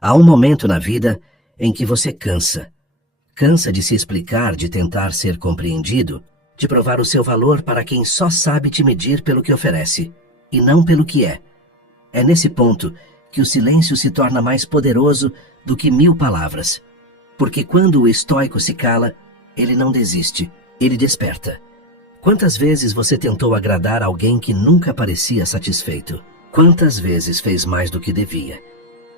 Há um momento na vida em que você cansa. Cansa de se explicar, de tentar ser compreendido, de provar o seu valor para quem só sabe te medir pelo que oferece, e não pelo que é. É nesse ponto que o silêncio se torna mais poderoso do que 1000 palavras. Porque quando o estoico se cala, ele não desiste, ele desperta. Quantas vezes você tentou agradar alguém que nunca parecia satisfeito? Quantas vezes fez mais do que devia,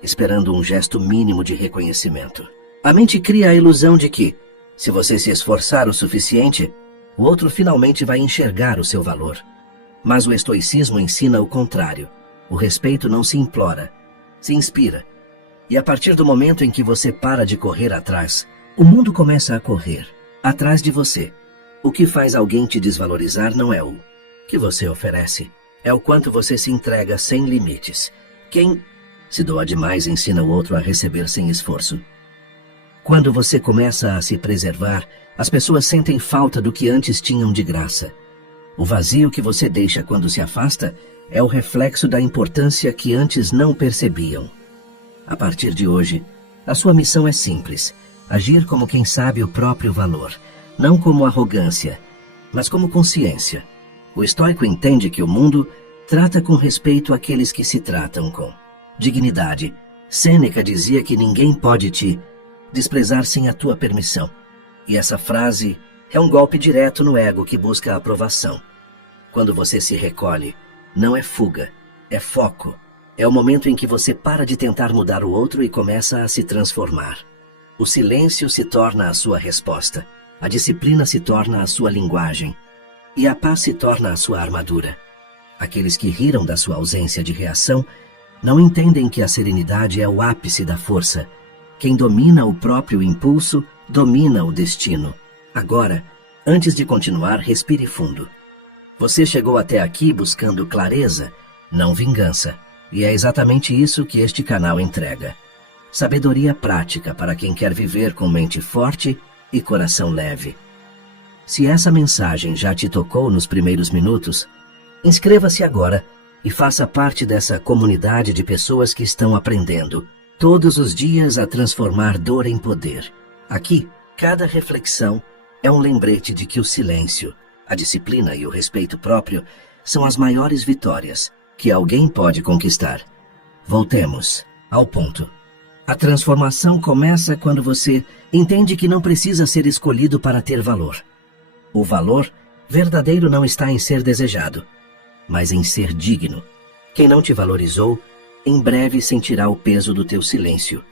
esperando um gesto mínimo de reconhecimento? A mente cria a ilusão de que, se você se esforçar o suficiente, o outro finalmente vai enxergar o seu valor. Mas o estoicismo ensina o contrário. O respeito não se implora, se inspira. E a partir do momento em que você para de correr atrás, o mundo começa a correr atrás de você. O que faz alguém te desvalorizar não é o que você oferece, é o quanto você se entrega sem limites. Quem se doa demais ensina o outro a receber sem esforço. Quando você começa a se preservar, as pessoas sentem falta do que antes tinham de graça. O vazio que você deixa quando se afasta é o reflexo da importância que antes não percebiam. A partir de hoje, a sua missão é simples: agir como quem sabe o próprio valor, não como arrogância, mas como consciência. O estoico entende que o mundo trata com respeito aqueles que se tratam com dignidade. Sêneca dizia que ninguém pode te desprezar sem a tua permissão. E essa frase é um golpe direto no ego que busca a aprovação. Quando você se recolhe, não é fuga, é foco. É o momento em que você para de tentar mudar o outro e começa a se transformar. O silêncio se torna a sua resposta, a disciplina se torna a sua linguagem, e a paz se torna a sua armadura. Aqueles que riram da sua ausência de reação não entendem que a serenidade é o ápice da força. Quem domina o próprio impulso, domina o destino. Agora, antes de continuar, respire fundo. Você chegou até aqui buscando clareza, não vingança. E é exatamente isso que este canal entrega. Sabedoria prática para quem quer viver com mente forte e coração leve. Se essa mensagem já te tocou nos primeiros minutos, inscreva-se agora e faça parte dessa comunidade de pessoas que estão aprendendo todos os dias a transformar dor em poder. Aqui, cada reflexão é um lembrete de que o silêncio, a disciplina e o respeito próprio são as maiores vitórias que alguém pode conquistar. Voltemos ao ponto. A transformação começa quando você entende que não precisa ser escolhido para ter valor. O valor verdadeiro não está em ser desejado, mas em ser digno. Quem não te valorizou, em breve sentirá o peso do teu silêncio,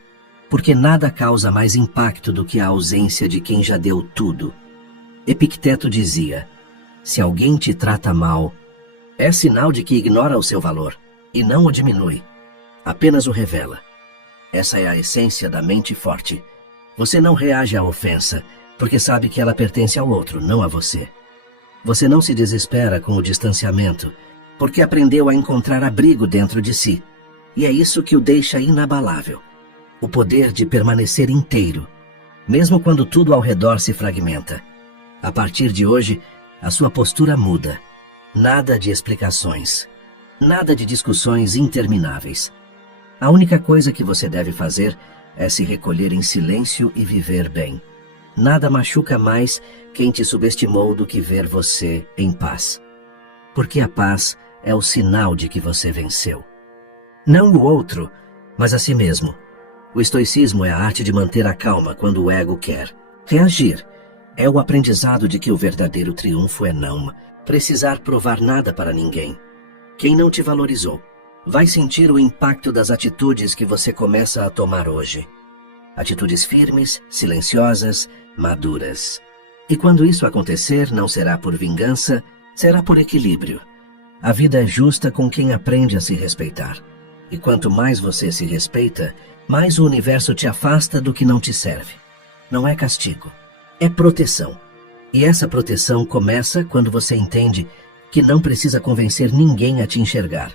porque nada causa mais impacto do que a ausência de quem já deu tudo. Epicteto dizia: se alguém te trata mal, é sinal de que ignora o seu valor e não o diminui, apenas o revela. Essa é a essência da mente forte. Você não reage à ofensa, porque sabe que ela pertence ao outro, não a você. Você não se desespera com o distanciamento, porque aprendeu a encontrar abrigo dentro de si. E é isso que o deixa inabalável. O poder de permanecer inteiro, mesmo quando tudo ao redor se fragmenta. A partir de hoje, a sua postura muda. Nada de explicações. Nada de discussões intermináveis. A única coisa que você deve fazer é se recolher em silêncio e viver bem. Nada machuca mais quem te subestimou do que ver você em paz. Porque a paz é o sinal de que você venceu. Não o outro, mas a si mesmo. O estoicismo é a arte de manter a calma quando o ego quer reagir. É o aprendizado de que o verdadeiro triunfo é não precisar provar nada para ninguém. Quem não te valorizou vai sentir o impacto das atitudes que você começa a tomar hoje. Atitudes firmes, silenciosas, maduras. E quando isso acontecer, não será por vingança, será por equilíbrio. A vida é justa com quem aprende a se respeitar. E quanto mais você se respeita, mais o universo te afasta do que não te serve. Não é castigo, é proteção. E essa proteção começa quando você entende que não precisa convencer ninguém a te enxergar.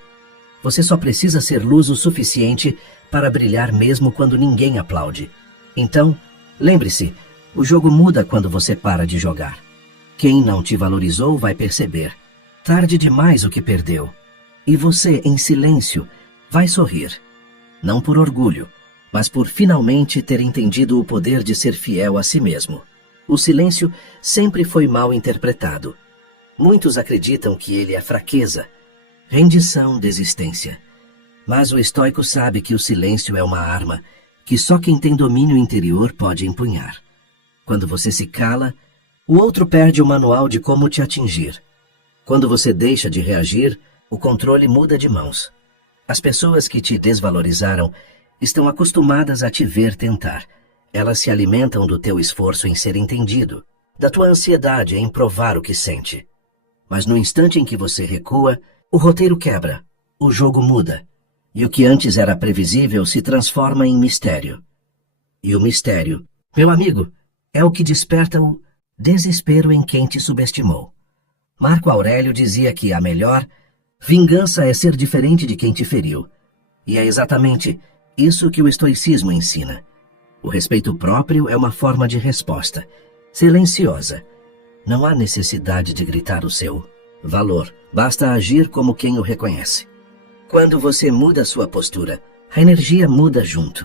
Você só precisa ser luz o suficiente para brilhar mesmo quando ninguém aplaude. Então, lembre-se, o jogo muda quando você para de jogar. Quem não te valorizou vai perceber, tarde demais, o que perdeu. E você, em silêncio, vai sorrir. Não por orgulho, mas por finalmente ter entendido o poder de ser fiel a si mesmo. O silêncio sempre foi mal interpretado. Muitos acreditam que ele é fraqueza, rendição, desistência. Mas o estoico sabe que o silêncio é uma arma que só quem tem domínio interior pode empunhar. Quando você se cala, o outro perde o manual de como te atingir. Quando você deixa de reagir, o controle muda de mãos. As pessoas que te desvalorizaram estão acostumadas a te ver tentar. Elas se alimentam do teu esforço em ser entendido, da tua ansiedade em provar o que sente. Mas no instante em que você recua, o roteiro quebra, o jogo muda, e o que antes era previsível se transforma em mistério. E o mistério, meu amigo, é o que desperta o desespero em quem te subestimou. Marco Aurélio dizia que a melhor vingança é ser diferente de quem te feriu. E é exatamente isso que o estoicismo ensina. O respeito próprio é uma forma de resposta, silenciosa. Não há necessidade de gritar o seu valor, basta agir como quem o reconhece. Quando você muda sua postura, a energia muda junto.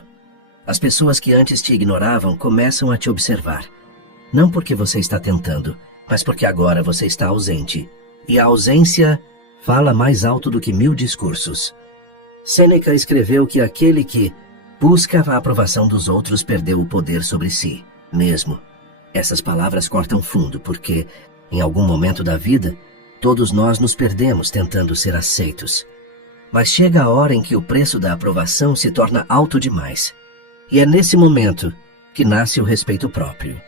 As pessoas que antes te ignoravam começam a te observar. Não porque você está tentando, mas porque agora você está ausente. E a ausência fala mais alto do que 1000 discursos. Sêneca escreveu que aquele que busca a aprovação dos outros perdeu o poder sobre si mesmo. Essas palavras cortam fundo porque, em algum momento da vida, todos nós nos perdemos tentando ser aceitos. Mas chega a hora em que o preço da aprovação se torna alto demais. E é nesse momento que nasce o respeito próprio.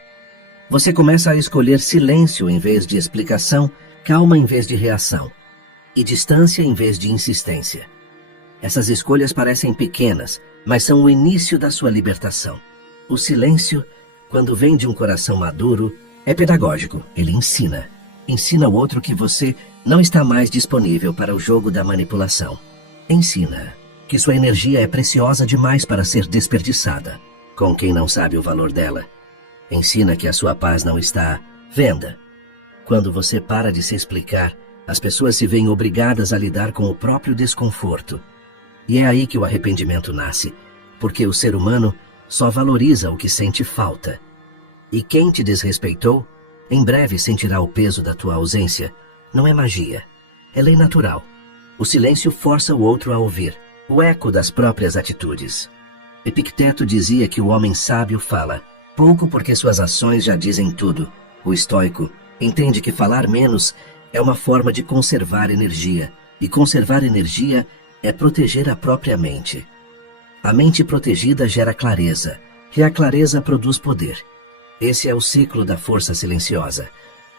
Você começa a escolher silêncio em vez de explicação, calma em vez de reação, e distância em vez de insistência. Essas escolhas parecem pequenas, mas são o início da sua libertação. O silêncio, quando vem de um coração maduro, é pedagógico. Ele ensina. Ensina o outro que você não está mais disponível para o jogo da manipulação. Ensina que sua energia é preciosa demais para ser desperdiçada com quem não sabe o valor dela. Ensina que a sua paz não está à venda. Quando você para de se explicar, as pessoas se veem obrigadas a lidar com o próprio desconforto. E é aí que o arrependimento nasce, porque o ser humano só valoriza o que sente falta. E quem te desrespeitou, em breve sentirá o peso da tua ausência. Não é magia, é lei natural. O silêncio força o outro a ouvir, o eco das próprias atitudes. Epicteto dizia que o homem sábio fala pouco porque suas ações já dizem tudo. O estoico entende que falar menos é uma forma de conservar energia, e conservar energia é proteger a própria mente. A mente protegida gera clareza, e a clareza produz poder. Esse é o ciclo da força silenciosa.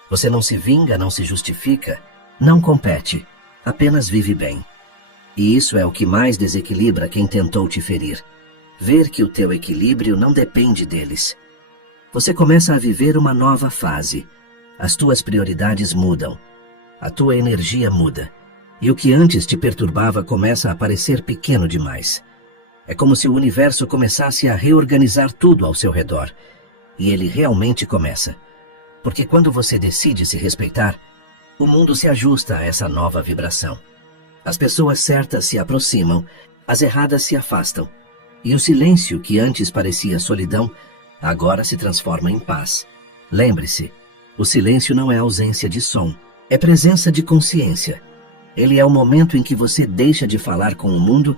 Você não se vinga, não se justifica, não compete, apenas vive bem. E isso é o que mais desequilibra quem tentou te ferir. Ver que o teu equilíbrio não depende deles. Você começa a viver uma nova fase. As tuas prioridades mudam. A tua energia muda. E o que antes te perturbava começa a parecer pequeno demais. É como se o universo começasse a reorganizar tudo ao seu redor. E ele realmente começa. Porque quando você decide se respeitar, o mundo se ajusta a essa nova vibração. As pessoas certas se aproximam, as erradas se afastam. E o silêncio, que antes parecia solidão, agora se transforma em paz. Lembre-se, o silêncio não é ausência de som, é presença de consciência. Ele é o momento em que você deixa de falar com o mundo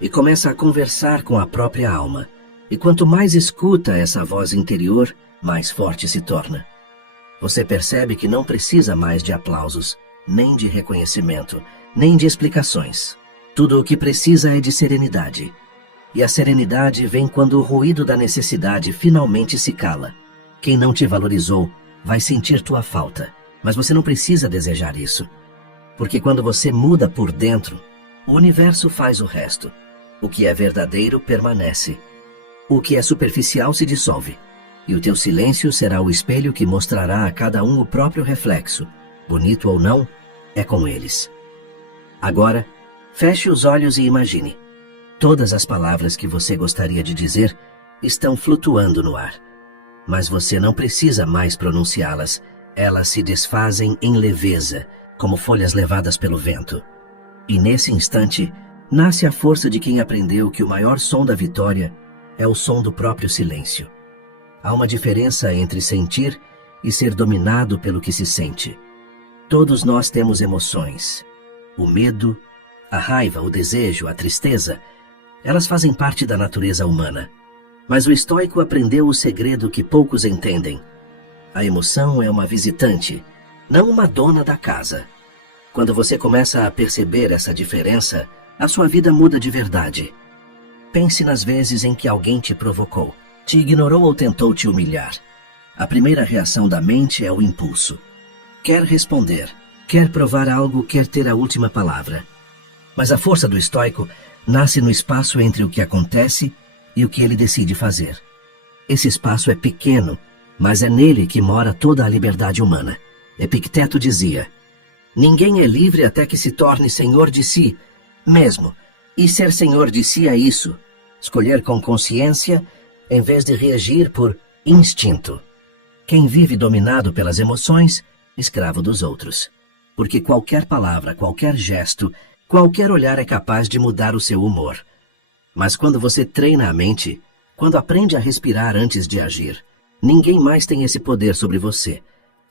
e começa a conversar com a própria alma. E quanto mais escuta essa voz interior, mais forte se torna. Você percebe que não precisa mais de aplausos, nem de reconhecimento, nem de explicações. Tudo o que precisa é de serenidade. E a serenidade vem quando o ruído da necessidade finalmente se cala. Quem não te valorizou vai sentir tua falta, mas você não precisa desejar isso. Porque quando você muda por dentro, o universo faz o resto. O que é verdadeiro permanece. O que é superficial se dissolve. E o teu silêncio será o espelho que mostrará a cada um o próprio reflexo. Bonito ou não, é com eles. Agora, feche os olhos e imagine. Todas as palavras que você gostaria de dizer estão flutuando no ar. Mas você não precisa mais pronunciá-las. Elas se desfazem em leveza, como folhas levadas pelo vento. E nesse instante, nasce a força de quem aprendeu que o maior som da vitória é o som do próprio silêncio. Há uma diferença entre sentir e ser dominado pelo que se sente. Todos nós temos emoções. O medo, a raiva, o desejo, a tristeza, elas fazem parte da natureza humana. Mas o estoico aprendeu o segredo que poucos entendem. A emoção é uma visitante, não uma dona da casa. Quando você começa a perceber essa diferença, a sua vida muda de verdade. Pense nas vezes em que alguém te provocou, te ignorou ou tentou te humilhar. A primeira reação da mente é o impulso. Quer responder, quer provar algo, quer ter a última palavra. Mas a força do estoico nasce no espaço entre o que acontece e o que ele decide fazer. Esse espaço é pequeno, mas é nele que mora toda a liberdade humana. Epicteto dizia: ninguém é livre até que se torne senhor de si mesmo. E ser senhor de si é isso: escolher com consciência em vez de reagir por instinto. Quem vive dominado pelas emoções, escravo dos outros. Porque qualquer palavra, qualquer gesto, qualquer olhar é capaz de mudar o seu humor. Mas quando você treina a mente, quando aprende a respirar antes de agir, ninguém mais tem esse poder sobre você.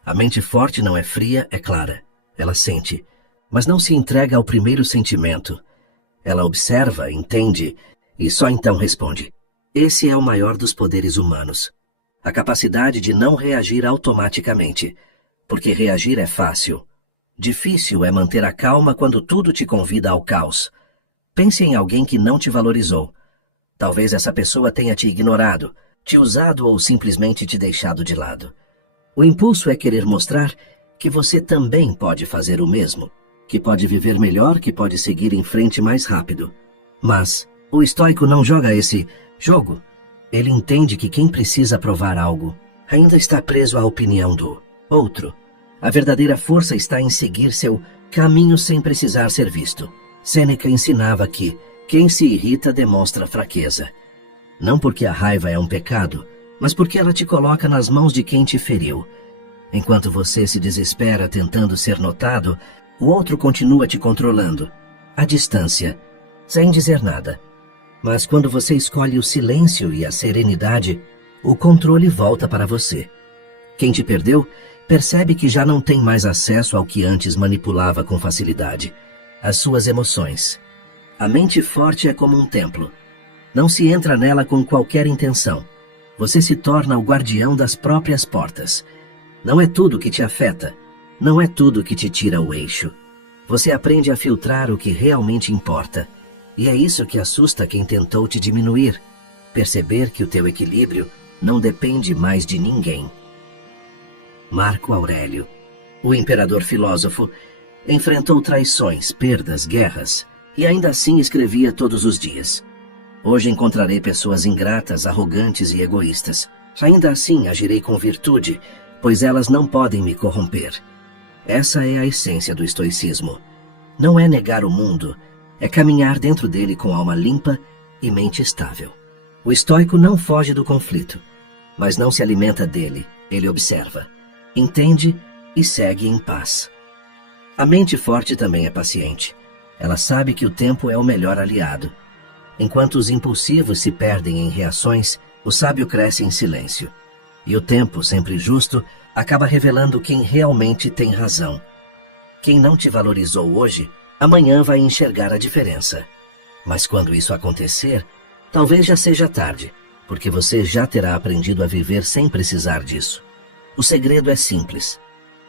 A mente forte não é fria, é clara. Ela sente, mas não se entrega ao primeiro sentimento. Ela observa, entende e só então responde. Esse é o maior dos poderes humanos. A capacidade de não reagir automaticamente. Porque reagir é fácil. Difícil é manter a calma quando tudo te convida ao caos. Pense em alguém que não te valorizou. Talvez essa pessoa tenha te ignorado, te usado ou simplesmente te deixado de lado. O impulso é querer mostrar que você também pode fazer o mesmo, que pode viver melhor, que pode seguir em frente mais rápido. Mas o estoico não joga esse jogo. Ele entende que quem precisa provar algo ainda está preso à opinião do outro. A verdadeira força está em seguir seu caminho sem precisar ser visto. Sêneca ensinava que quem se irrita demonstra fraqueza. Não porque a raiva é um pecado, mas porque ela te coloca nas mãos de quem te feriu. Enquanto você se desespera tentando ser notado, o outro continua te controlando, à distância, sem dizer nada. Mas quando você escolhe o silêncio e a serenidade, o controle volta para você. Quem te perdeu percebe que já não tem mais acesso ao que antes manipulava com facilidade, as suas emoções. A mente forte é como um templo. Não se entra nela com qualquer intenção. Você se torna o guardião das próprias portas. Não é tudo que te afeta. Não é tudo que te tira o eixo. Você aprende a filtrar o que realmente importa. E é isso que assusta quem tentou te diminuir. Perceber que o teu equilíbrio não depende mais de ninguém. Marco Aurélio, o imperador filósofo, enfrentou traições, perdas, guerras, e ainda assim escrevia todos os dias. Hoje encontrarei pessoas ingratas, arrogantes e egoístas. Ainda assim agirei com virtude, pois elas não podem me corromper. Essa é a essência do estoicismo. Não é negar o mundo, é caminhar dentro dele com alma limpa e mente estável. O estoico não foge do conflito, mas não se alimenta dele, ele observa, entende e segue em paz. A mente forte também é paciente. Ela sabe que o tempo é o melhor aliado. Enquanto os impulsivos se perdem em reações, o sábio cresce em silêncio. E o tempo, sempre justo, acaba revelando quem realmente tem razão. Quem não te valorizou hoje, amanhã vai enxergar a diferença. Mas quando isso acontecer, talvez já seja tarde, porque você já terá aprendido a viver sem precisar disso. O segredo é simples.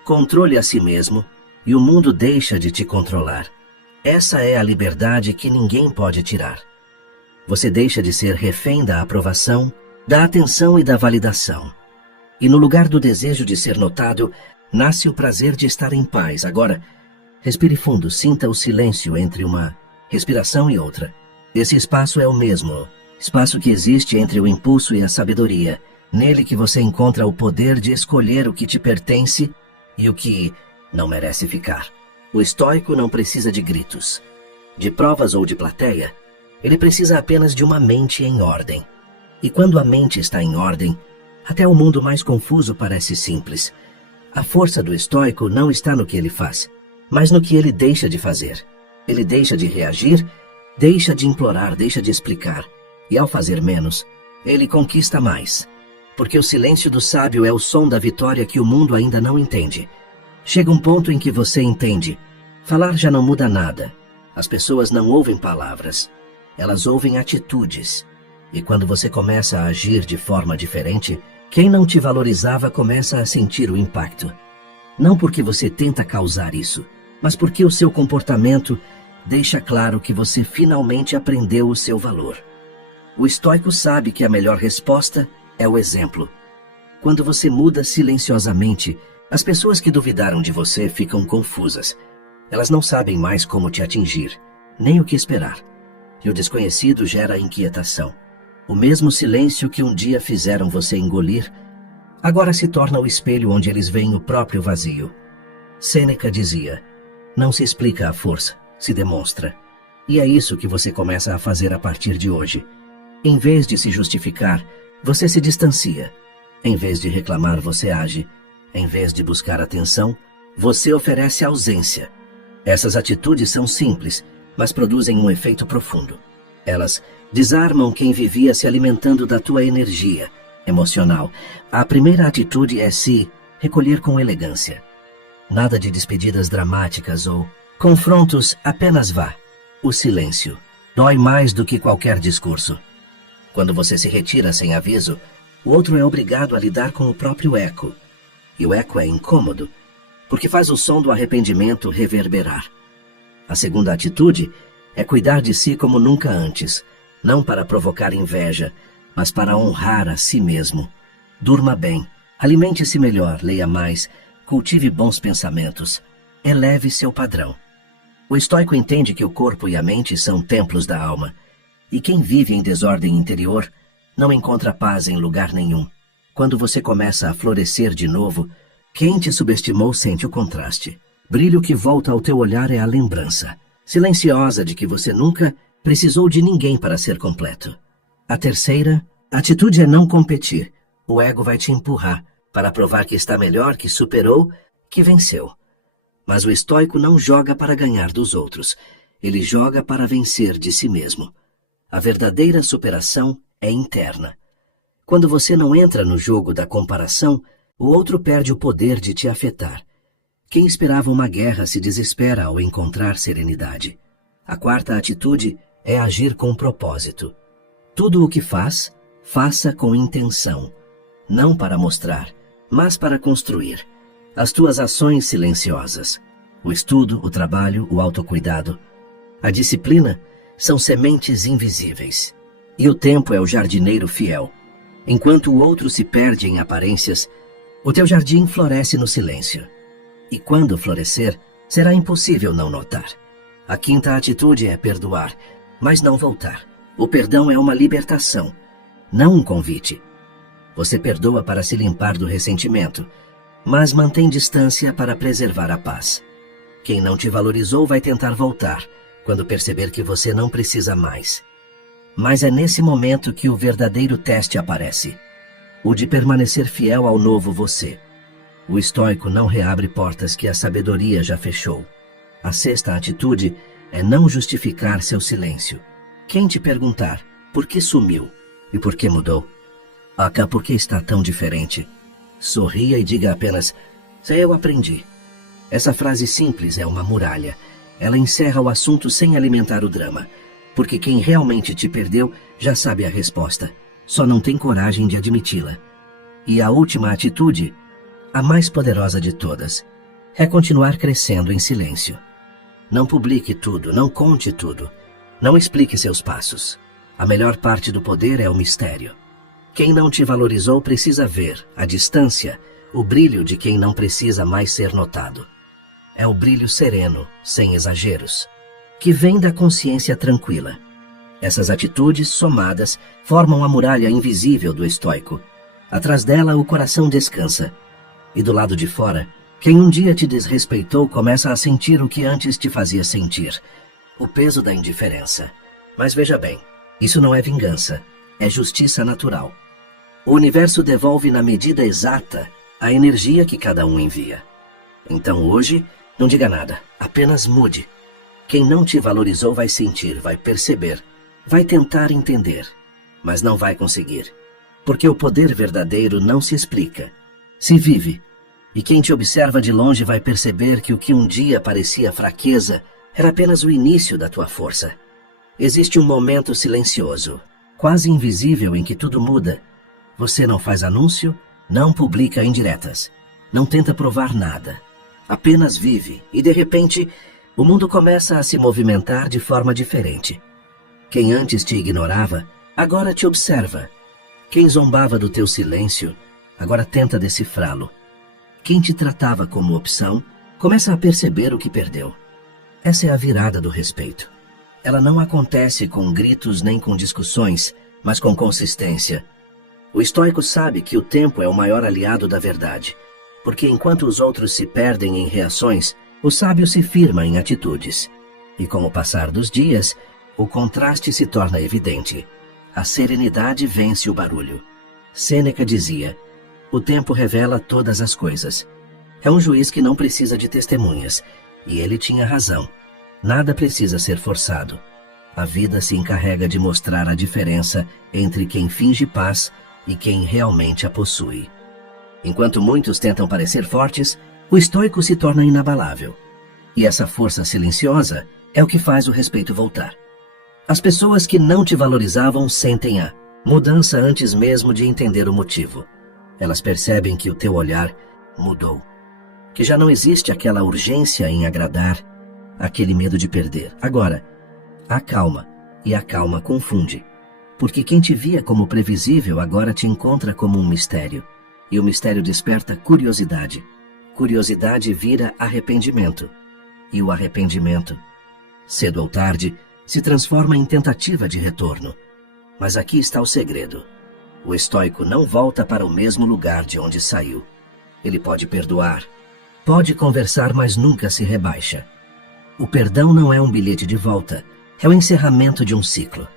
Controle a si mesmo e o mundo deixa de te controlar. Essa é a liberdade que ninguém pode tirar. Você deixa de ser refém da aprovação, da atenção e da validação. E no lugar do desejo de ser notado, nasce o prazer de estar em paz. Agora, respire fundo, sinta o silêncio entre uma respiração e outra. Esse espaço é o mesmo, espaço que existe entre o impulso e a sabedoria. Nele que você encontra o poder de escolher o que te pertence e o que não merece ficar. O estoico não precisa de gritos, de provas ou de plateia. Ele precisa apenas de uma mente em ordem. E quando a mente está em ordem, até o mundo mais confuso parece simples. A força do estoico não está no que ele faz, mas no que ele deixa de fazer. Ele deixa de reagir, deixa de implorar, deixa de explicar. E ao fazer menos, ele conquista mais. Porque o silêncio do sábio é o som da vitória que o mundo ainda não entende. Chega um ponto em que você entende. Falar já não muda nada. As pessoas não ouvem palavras. Elas ouvem atitudes. E quando você começa a agir de forma diferente, quem não te valorizava começa a sentir o impacto. Não porque você tenta causar isso, mas porque o seu comportamento deixa claro que você finalmente aprendeu o seu valor. O estoico sabe que a melhor resposta é o exemplo. Quando você muda silenciosamente, as pessoas que duvidaram de você ficam confusas. Elas não sabem mais como te atingir, nem o que esperar. E o desconhecido gera inquietação. O mesmo silêncio que um dia fizeram você engolir, agora se torna o espelho onde eles veem o próprio vazio. Sêneca dizia: não se explica a força, se demonstra. E é isso que você começa a fazer a partir de hoje. Em vez de se justificar, você se distancia. Em vez de reclamar, você age. Em vez de buscar atenção, você oferece ausência. Essas atitudes são simples, mas produzem um efeito profundo. Elas desarmam quem vivia se alimentando da tua energia emocional. A primeira atitude é se recolher com elegância. Nada de despedidas dramáticas ou confrontos, apenas vá. O silêncio dói mais do que qualquer discurso. Quando você se retira sem aviso, o outro é obrigado a lidar com o próprio eco. E o eco é incômodo, porque faz o som do arrependimento reverberar. A segunda atitude é cuidar de si como nunca antes, não para provocar inveja, mas para honrar a si mesmo. Durma bem, alimente-se melhor, leia mais, cultive bons pensamentos, eleve seu padrão. O estoico entende que o corpo e a mente são templos da alma, e quem vive em desordem interior não encontra paz em lugar nenhum. Quando você começa a florescer de novo, quem te subestimou sente o contraste. Brilho que volta ao teu olhar é a lembrança silenciosa de que você nunca precisou de ninguém para ser completo. A terceira atitude é não competir. O ego vai te empurrar para provar que está melhor, que superou, que venceu. Mas o estoico não joga para ganhar dos outros. Ele joga para vencer de si mesmo. A verdadeira superação é interna. Quando você não entra no jogo da comparação, o outro perde o poder de te afetar. Quem esperava uma guerra se desespera ao encontrar serenidade. A quarta atitude é agir com propósito. Tudo o que faz, faça com intenção. Não para mostrar, mas para construir. As tuas ações silenciosas, o estudo, o trabalho, o autocuidado, a disciplina são sementes invisíveis. E o tempo é o jardineiro fiel. Enquanto o outro se perde em aparências, o teu jardim floresce no silêncio. E quando florescer, será impossível não notar. A quinta atitude é perdoar, mas não voltar. O perdão é uma libertação, não um convite. Você perdoa para se limpar do ressentimento, mas mantém distância para preservar a paz. Quem não te valorizou vai tentar voltar, quando perceber que você não precisa mais. Mas é nesse momento que o verdadeiro teste aparece, o de permanecer fiel ao novo você. O estoico não reabre portas que a sabedoria já fechou. A sexta atitude é não justificar seu silêncio. Quem te perguntar por que sumiu e por que mudou? Aka, por que está tão diferente? Sorria e diga apenas: eu aprendi. Essa frase simples é uma muralha. Ela encerra o assunto sem alimentar o drama, porque quem realmente te perdeu já sabe a resposta, só não tem coragem de admiti-la. E a última atitude, a mais poderosa de todas, é continuar crescendo em silêncio. Não publique tudo, não conte tudo, não explique seus passos. A melhor parte do poder é o mistério. Quem não te valorizou precisa ver, à distância, o brilho de quem não precisa mais ser notado. É o brilho sereno, sem exageros, que vem da consciência tranquila. Essas atitudes, somadas, formam a muralha invisível do estoico. Atrás dela, o coração descansa. E do lado de fora, quem um dia te desrespeitou começa a sentir o que antes te fazia sentir. O peso da indiferença. Mas veja bem, isso não é vingança, é justiça natural. O universo devolve na medida exata a energia que cada um envia. Então hoje, não diga nada, apenas mude. Quem não te valorizou vai sentir, vai perceber, vai tentar entender. mas não vai conseguir. Porque o poder verdadeiro não se explica, se vive. E quem te observa de longe vai perceber que o que um dia parecia fraqueza era apenas o início da tua força. Existe um momento silencioso, quase invisível, em que tudo muda. Você não faz anúncio, não publica indiretas, não tenta provar nada. Apenas vive e, de repente, o mundo começa a se movimentar de forma diferente. Quem antes te ignorava, agora te observa. Quem zombava do teu silêncio, agora tenta decifrá-lo. Quem te tratava como opção, começa a perceber o que perdeu. Essa é a virada do respeito. Ela não acontece com gritos nem com discussões, mas com consistência. O estoico sabe que o tempo é o maior aliado da verdade, porque enquanto os outros se perdem em reações, o sábio se firma em atitudes. E com o passar dos dias, o contraste se torna evidente. A serenidade vence o barulho. Sêneca dizia: o tempo revela todas as coisas. É um juiz que não precisa de testemunhas, e ele tinha razão. Nada precisa ser forçado. A vida se encarrega de mostrar a diferença entre quem finge paz e quem realmente a possui. Enquanto muitos tentam parecer fortes, o estoico se torna inabalável. E essa força silenciosa é o que faz o respeito voltar. As pessoas que não te valorizavam sentem a mudança antes mesmo de entender o motivo. Elas percebem que o teu olhar mudou, que já não existe aquela urgência em agradar, aquele medo de perder. Agora, há calma, e a calma confunde, porque quem te via como previsível agora te encontra como um mistério, e o mistério desperta curiosidade. Curiosidade vira arrependimento, e o arrependimento, cedo ou tarde, se transforma em tentativa de retorno. Mas aqui está o segredo. O estoico não volta para o mesmo lugar de onde saiu. Ele pode perdoar, pode conversar, mas nunca se rebaixa. O perdão não é um bilhete de volta, é o encerramento de um ciclo.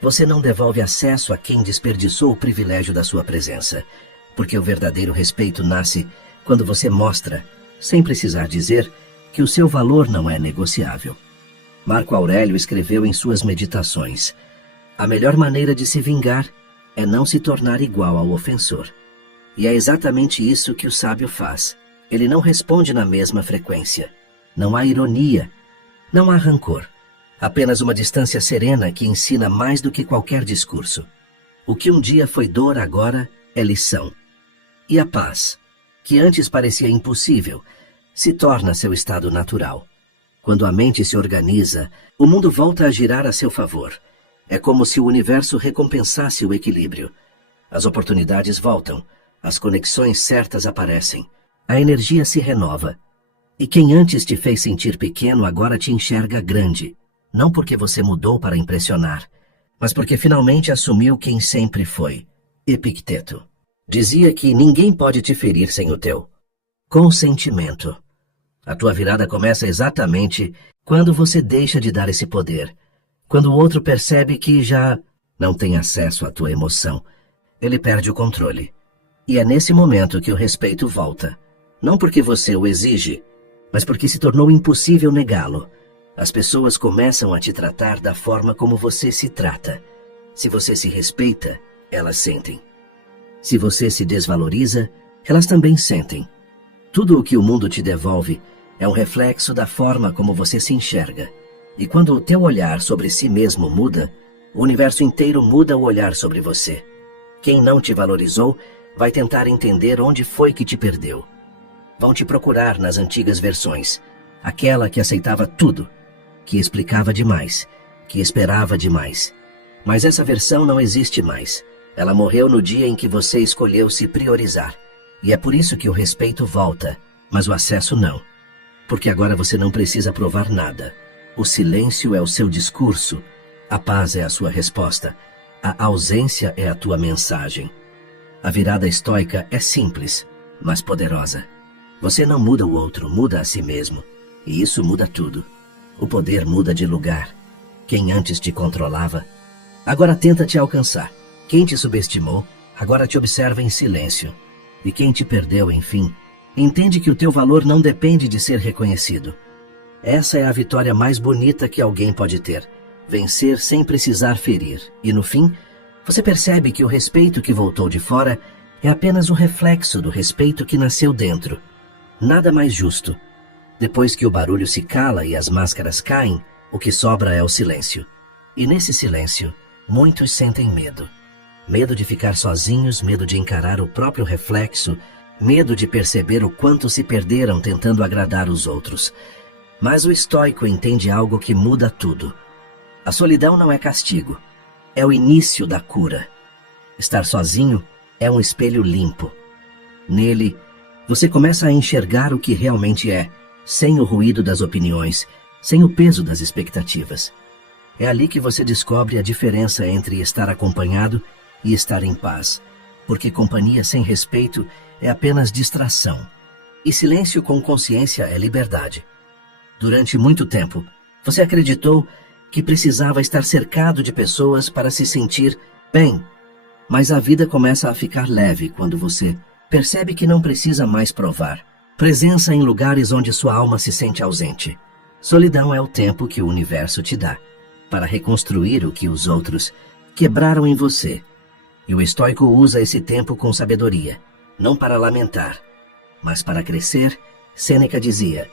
Você não devolve acesso a quem desperdiçou o privilégio da sua presença, porque o verdadeiro respeito nasce quando você mostra, sem precisar dizer, que o seu valor não é negociável. Marco Aurélio escreveu em suas meditações: a melhor maneira de se vingar é não se tornar igual ao ofensor. E é exatamente isso que o sábio faz. Ele não responde na mesma frequência. Não há ironia, não há rancor. Apenas uma distância serena que ensina mais do que qualquer discurso. O que um dia foi dor agora é lição. E a paz, que antes parecia impossível, se torna seu estado natural. Quando a mente se organiza, o mundo volta a girar a seu favor. É como se o universo recompensasse o equilíbrio. As oportunidades voltam, as conexões certas aparecem, a energia se renova. E quem antes te fez sentir pequeno agora te enxerga grande, não porque você mudou para impressionar, mas porque finalmente assumiu quem sempre foi. Epicteto dizia que ninguém pode te ferir sem o teu consentimento. A tua virada começa exatamente quando você deixa de dar esse poder, quando o outro percebe que já não tem acesso à tua emoção. Ele perde o controle. E é nesse momento que o respeito volta. Não porque você o exige, mas porque se tornou impossível negá-lo. As pessoas começam a te tratar da forma como você se trata. Se você se respeita, elas sentem. Se você se desvaloriza, elas também sentem. Tudo o que o mundo te devolve é um reflexo da forma como você se enxerga. E quando o teu olhar sobre si mesmo muda, o universo inteiro muda o olhar sobre você. Quem não te valorizou vai tentar entender onde foi que te perdeu. Vão te procurar nas antigas versões, aquela que aceitava tudo, que explicava demais, que esperava demais. Mas essa versão não existe mais. Ela morreu no dia em que você escolheu se priorizar. E é por isso que o respeito volta, mas o acesso não. Porque agora você não precisa provar nada. O silêncio é o seu discurso, a paz é a sua resposta, a ausência é a tua mensagem. A virada estoica é simples, mas poderosa. Você não muda o outro, muda a si mesmo. E isso muda tudo. O poder muda de lugar. Quem antes te controlava, agora tenta te alcançar. Quem te subestimou, agora te observa em silêncio. E quem te perdeu, enfim, entende que o teu valor não depende de ser reconhecido. Essa é a vitória mais bonita que alguém pode ter. Vencer sem precisar ferir. E no fim, Você percebe que o respeito que voltou de fora é apenas um reflexo do respeito que nasceu dentro. Nada mais justo. Depois que o barulho se cala e as máscaras caem, o que sobra é o silêncio. E nesse silêncio, muitos sentem medo. Medo de ficar sozinhos, medo de encarar o próprio reflexo, medo de perceber o quanto se perderam tentando agradar os outros. Mas o estoico entende algo que muda tudo. A solidão não é castigo. É o início da cura. Estar sozinho é um espelho limpo. Nele, você começa a enxergar o que realmente é, sem o ruído das opiniões, sem o peso das expectativas. É ali que você descobre a diferença entre estar acompanhado e estar em paz, porque companhia sem respeito é apenas distração, e silêncio com consciência é liberdade. Durante muito tempo, você acreditou que precisava estar cercado de pessoas para se sentir bem, mas a vida começa a ficar leve quando você percebe que não precisa mais provar presença em lugares onde sua alma se sente ausente. Solidão é o tempo que o universo te dá para reconstruir o que os outros quebraram em você. E o estoico usa esse tempo com sabedoria, não para lamentar, mas para crescer. Sêneca dizia: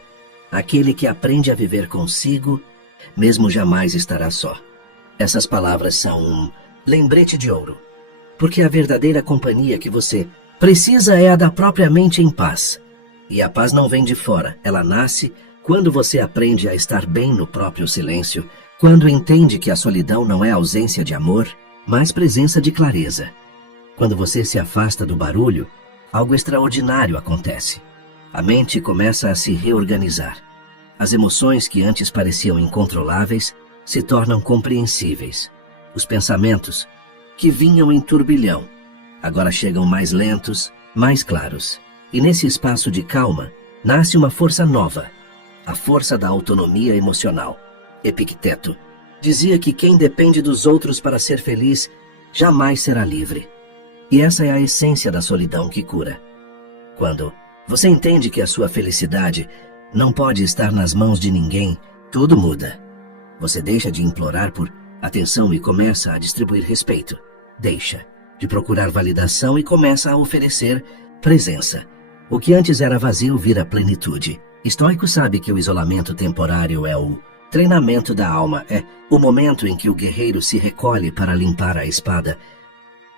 aquele que aprende a viver consigo, mesmo jamais estará só. Essas palavras são um lembrete de ouro, porque a verdadeira companhia que você precisa é a da própria mente em paz. E a paz não vem de fora, ela nasce quando você aprende a estar bem no próprio silêncio, quando entende que a solidão não é ausência de amor, mas presença de clareza. Quando você se afasta do barulho, algo extraordinário acontece. A mente começa a se reorganizar. As emoções que antes pareciam incontroláveis se tornam compreensíveis. Os pensamentos, que vinham em turbilhão, agora chegam mais lentos, mais claros. E nesse espaço de calma, nasce uma força nova, a força da autonomia emocional. Epicteto dizia que quem depende dos outros para ser feliz jamais será livre. E essa é a essência da solidão que cura. Quando você entende que a sua felicidade não pode estar nas mãos de ninguém, tudo muda. Você deixa de implorar por atenção e começa a distribuir respeito. Deixa de procurar validação e começa a oferecer presença. O que antes era vazio vira plenitude. Estoico sabe que o isolamento temporário é o treinamento da alma, é o momento em que o guerreiro se recolhe para limpar a espada,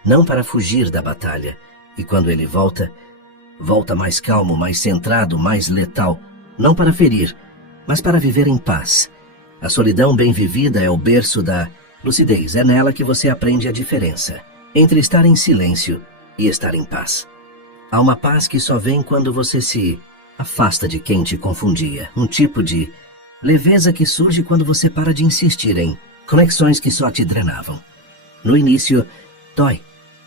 não para fugir da batalha. E quando ele volta mais calmo, mais centrado, mais letal, não para ferir, mas para viver em paz. A solidão bem vivida é o berço da lucidez. É nela que você aprende a diferença entre estar em silêncio e estar em paz. Há uma paz que só vem quando você se afasta de quem te confundia. Um tipo de leveza que surge quando você para de insistir em conexões que só te drenavam. No início, dói,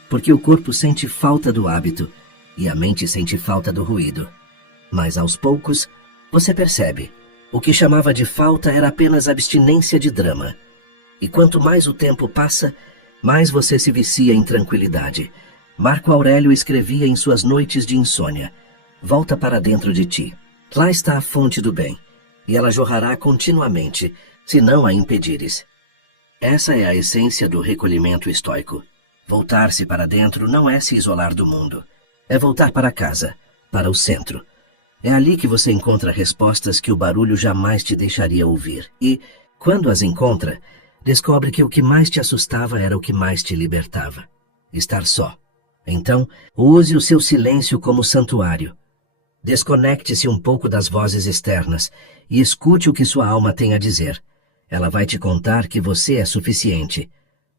porque o corpo sente falta do hábito e a mente sente falta do ruído. Mas aos poucos, você percebe. O que chamava de falta era apenas abstinência de drama. E quanto mais o tempo passa, mais você se vicia em tranquilidade. Marco Aurélio escrevia em suas noites de insônia: volta para dentro de ti. Lá está a fonte do bem, e ela jorrará continuamente, se não a impedires. Essa é a essência do recolhimento estoico. Voltar-se para dentro não é se isolar do mundo. É voltar para casa, para o centro. É ali que você encontra respostas que o barulho jamais te deixaria ouvir. E, quando as encontra, descobre que o que mais te assustava era o que mais te libertava: estar só. Então, use o seu silêncio como santuário. Desconecte-se um pouco das vozes externas e escute o que sua alma tem a dizer. Ela vai te contar que você é suficiente.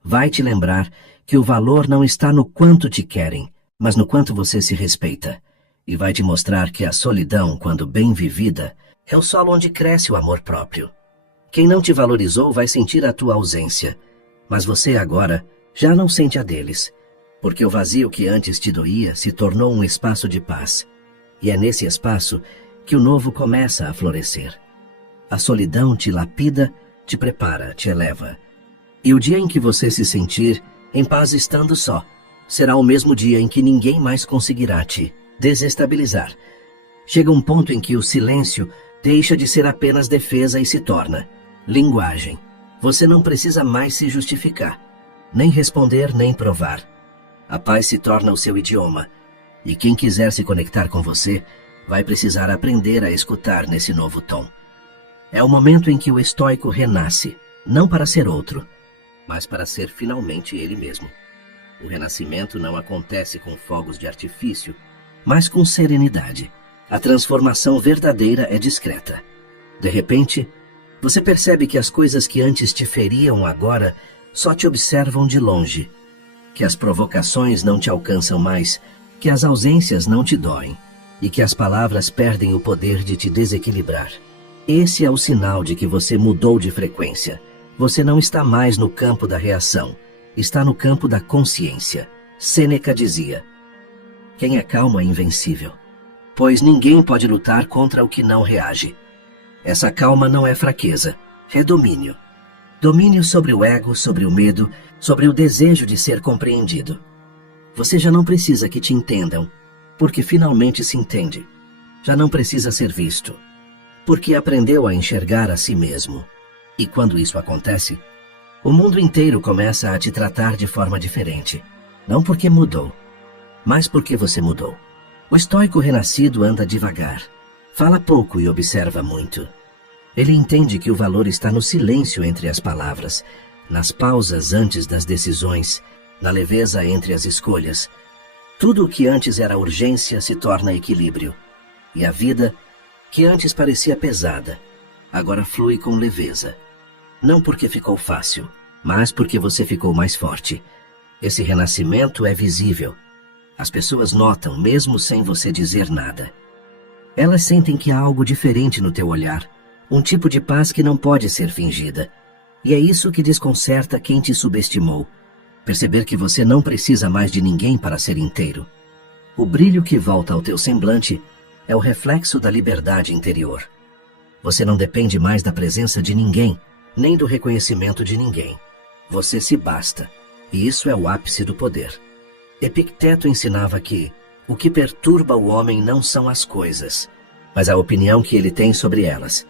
Vai te lembrar que o valor não está no quanto te querem, mas no quanto você se respeita. E vai te mostrar que a solidão, quando bem vivida, é o solo onde cresce o amor próprio. Quem não te valorizou vai sentir a tua ausência, mas você agora já não sente a deles, porque o vazio que antes te doía se tornou um espaço de paz. E é nesse espaço que o novo começa a florescer. A solidão te lapida, te prepara, te eleva. E o dia em que você se sentir em paz estando só, será o mesmo dia em que ninguém mais conseguirá te desestabilizar. Chega um ponto em que o silêncio deixa de ser apenas defesa e se torna linguagem. Você não precisa mais se justificar. nem responder, nem provar. A paz se torna o seu idioma, e quem quiser se conectar com você vai precisar aprender a escutar nesse novo tom. É o momento em que o estoico renasce, não para ser outro, mas para ser finalmente ele mesmo. O renascimento não acontece com fogos de artifício, mas com serenidade. A transformação verdadeira é discreta. De repente, você percebe que as coisas que antes te feriam agora só te observam de longe, que as provocações não te alcançam mais, que as ausências não te doem e que as palavras perdem o poder de te desequilibrar. Esse é o sinal de que você mudou de frequência. Você não está mais no campo da reação, está no campo da consciência. Sêneca dizia: quem é calmo é invencível, pois ninguém pode lutar contra o que não reage. Essa calma não é fraqueza, é domínio. Domínio sobre o ego, sobre o medo, sobre o desejo de ser compreendido. Você já não precisa que te entendam, porque finalmente se entende. Já não precisa ser visto, porque aprendeu a enxergar a si mesmo. E quando isso acontece, o mundo inteiro começa a te tratar de forma diferente. Não porque mudou, mas porque você mudou. O estoico renascido anda devagar, fala pouco e observa muito. Ele entende que o valor está no silêncio entre as palavras, nas pausas antes das decisões, na leveza entre as escolhas. Tudo o que antes era urgência se torna equilíbrio. E a vida, que antes parecia pesada, agora flui com leveza. Não porque ficou fácil, mas porque você ficou mais forte. Esse renascimento é visível. As pessoas notam, mesmo sem você dizer nada. Elas sentem que há algo diferente no teu olhar, um tipo de paz que não pode ser fingida. E é isso que desconcerta quem te subestimou. Perceber que você não precisa mais de ninguém para ser inteiro. O brilho que volta ao teu semblante é o reflexo da liberdade interior. Você não depende mais da presença de ninguém, nem do reconhecimento de ninguém. Você se basta, e isso é o ápice do poder. Epicteto ensinava que o que perturba o homem não são as coisas, mas a opinião que ele tem sobre elas.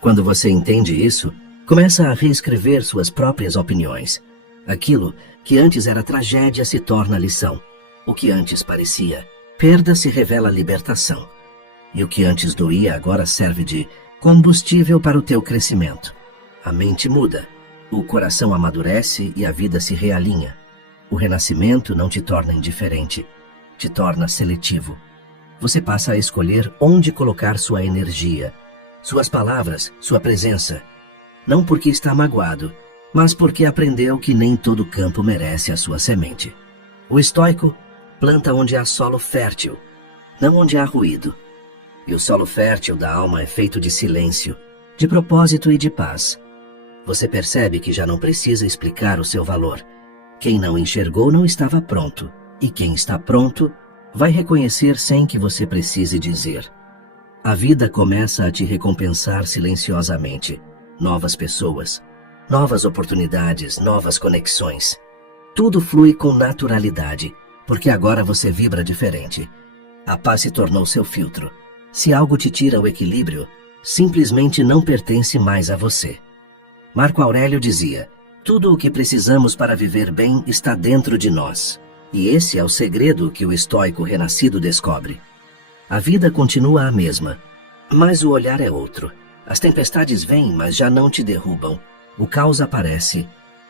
Quando você entende isso, começa a reescrever suas próprias opiniões. Aquilo que antes era tragédia se torna lição. O que antes parecia perda se revela libertação. E o que antes doía agora serve de combustível para o teu crescimento. A mente muda, o coração amadurece e a vida se realinha. O renascimento não te torna indiferente, te torna seletivo. Você passa a escolher onde colocar sua energia, suas palavras, sua presença. Não porque está magoado, mas porque aprendeu que nem todo campo merece a sua semente. O estoico planta onde há solo fértil, não onde há ruído. E o solo fértil da alma é feito de silêncio, de propósito e de paz. Você percebe que já não precisa explicar o seu valor. Quem não enxergou não estava pronto, e quem está pronto vai reconhecer sem que você precise dizer. A vida começa a te recompensar silenciosamente. Novas pessoas, novas oportunidades, novas conexões. Tudo flui com naturalidade, porque agora você vibra diferente. A paz se tornou seu filtro. Se algo te tira o equilíbrio, simplesmente não pertence mais a você. Marco Aurélio dizia: tudo o que precisamos para viver bem está dentro de nós. E esse é o segredo que o estoico renascido descobre. A vida continua a mesma, mas o olhar é outro. As tempestades vêm, mas já não te derrubam. O caos aparece,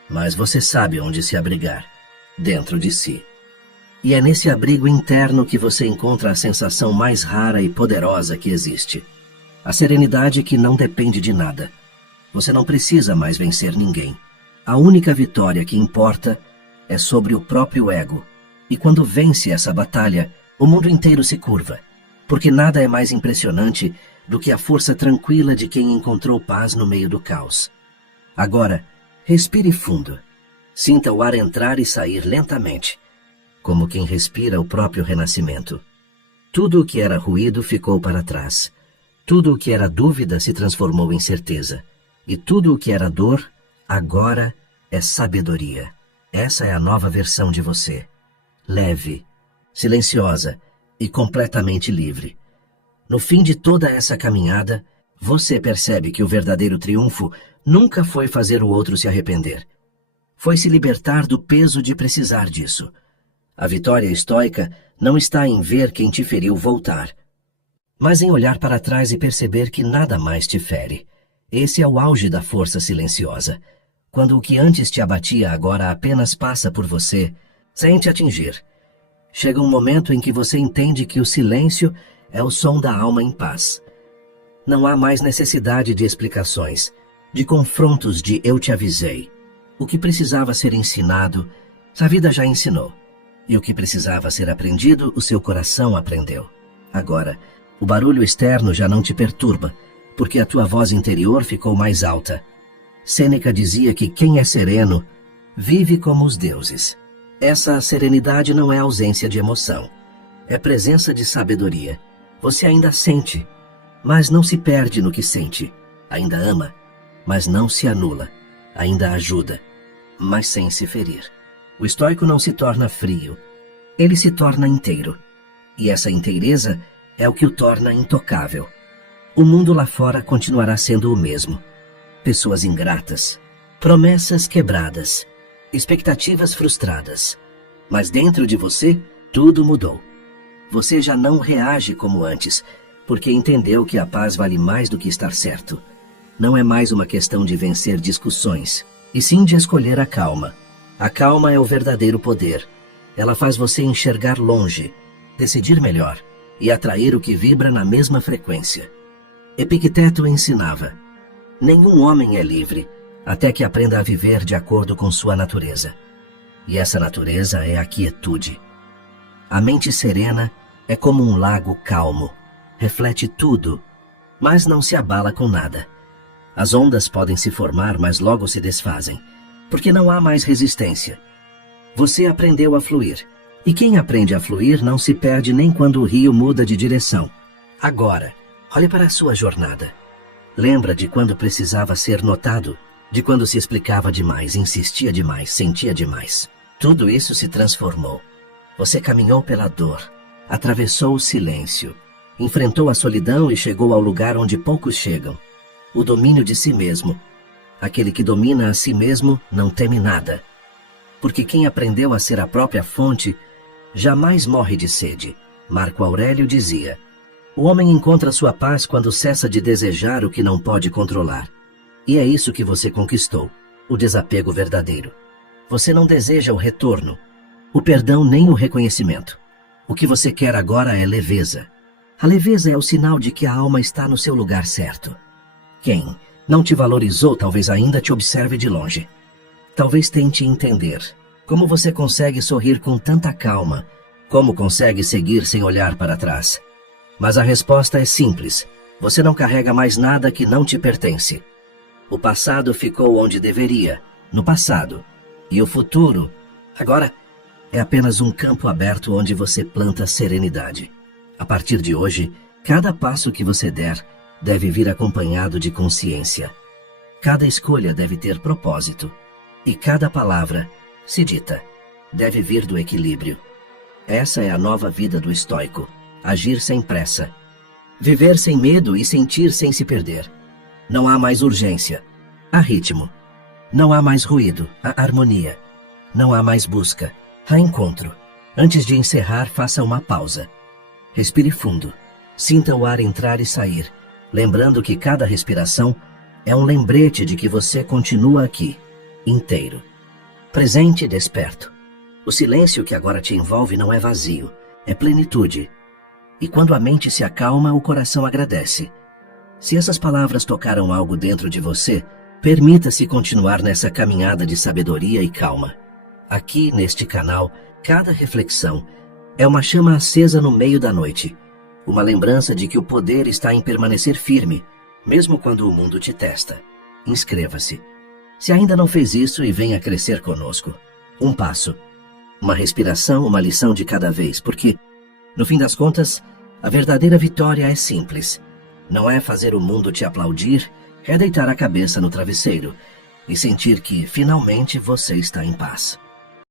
mas você sabe onde se abrigar, dentro de si. E é nesse abrigo interno que você encontra a sensação mais rara e poderosa que existe. A serenidade que não depende de nada. Você não precisa mais vencer ninguém. A única vitória que importa é sobre o próprio ego. E quando vence essa batalha, o mundo inteiro se curva. Porque nada é mais impressionante do que a força tranquila de quem encontrou paz no meio do caos. Agora, respire fundo. Sinta o ar entrar e sair lentamente, como quem respira o próprio renascimento. Tudo o que era ruído ficou para trás. Tudo o que era dúvida se transformou em certeza. E tudo o que era dor, agora é sabedoria. Essa é a nova versão de você. Leve, silenciosa e completamente livre. No fim de toda essa caminhada, você percebe que o verdadeiro triunfo nunca foi fazer o outro se arrepender. foi se libertar do peso de precisar disso. A vitória estoica não está em ver quem te feriu voltar, mas em olhar para trás e perceber que nada mais te fere. Esse é o auge da força silenciosa, quando o que antes te abatia agora apenas passa por você, sem te atingir. Chega um momento em que você entende que o silêncio é o som da alma em paz. Não há mais necessidade de explicações, de confrontos de eu te avisei. O que precisava ser ensinado, a vida já ensinou. E o que precisava ser aprendido, o seu coração aprendeu. Agora, o barulho externo já não te perturba, porque a tua voz interior ficou mais alta. Sêneca dizia que quem é sereno vive como os deuses. Essa serenidade não é ausência de emoção, é presença de sabedoria. Você ainda sente, mas não se perde no que sente. Ainda ama, mas não se anula. Ainda ajuda, mas sem se ferir. O estoico não se torna frio, ele se torna inteiro. E essa inteireza é o que o torna intocável. O mundo lá fora continuará sendo o mesmo. Pessoas ingratas, promessas quebradas, expectativas frustradas. Mas dentro de você, tudo mudou. Você já não reage como antes, porque entendeu que a paz vale mais do que estar certo. Não é mais uma questão de vencer discussões, e sim de escolher a calma. A calma é o verdadeiro poder. Ela faz você enxergar longe, decidir melhor e atrair o que vibra na mesma frequência. Epicteto ensinava: nenhum homem é livre até que aprenda a viver de acordo com sua natureza. E essa natureza é a quietude. A mente serena é como um lago calmo, reflete tudo, mas não se abala com nada. As ondas podem se formar, mas logo se desfazem, porque não há mais resistência. Você aprendeu a fluir, e quem aprende a fluir não se perde nem quando o rio muda de direção. Agora, olhe para a sua jornada. Lembra de quando precisava ser notado, de quando se explicava demais, insistia demais, sentia demais. Tudo isso se transformou. Você caminhou pela dor, atravessou o silêncio, enfrentou a solidão e chegou ao lugar onde poucos chegam. O domínio de si mesmo. Aquele que domina a si mesmo não teme nada. Porque quem aprendeu a ser a própria fonte jamais morre de sede. Marco Aurélio dizia: o homem encontra sua paz quando cessa de desejar o que não pode controlar. E é isso que você conquistou, o desapego verdadeiro. Você não deseja o retorno, o perdão nem o reconhecimento. O que você quer agora é leveza. A leveza é o sinal de que a alma está no seu lugar certo. Quem não te valorizou talvez ainda te observe de longe. Talvez tente entender como você consegue sorrir com tanta calma, como consegue seguir sem olhar para trás. Mas a resposta é simples: você não carrega mais nada que não te pertence. O passado ficou onde deveria, no passado. E o futuro, agora, é apenas um campo aberto onde você planta serenidade. A partir de hoje, cada passo que você der deve vir acompanhado de consciência. Cada escolha deve ter propósito. E cada palavra, se dita, deve vir do equilíbrio. Essa é a nova vida do estoico. Agir sem pressa. Viver sem medo e sentir sem se perder. Não há mais urgência. Há ritmo. Não há mais ruído. Há harmonia. Não há mais busca. Há encontro. Antes de encerrar, faça uma pausa. Respire fundo. Sinta o ar entrar e sair, lembrando que cada respiração é um lembrete de que você continua aqui, inteiro, presente e desperto. O silêncio que agora te envolve não é vazio, é plenitude. E quando a mente se acalma, o coração agradece. Se essas palavras tocaram algo dentro de você, permita-se continuar nessa caminhada de sabedoria e calma. Aqui, neste canal, cada reflexão é uma chama acesa no meio da noite. Uma lembrança de que o poder está em permanecer firme, mesmo quando o mundo te testa. Inscreva-se. Se ainda não fez isso, e venha crescer conosco. Um passo, uma respiração, uma lição de cada vez, porque, no fim das contas, a verdadeira vitória é simples. Não é fazer o mundo te aplaudir, é deitar a cabeça no travesseiro e sentir que, finalmente, você está em paz.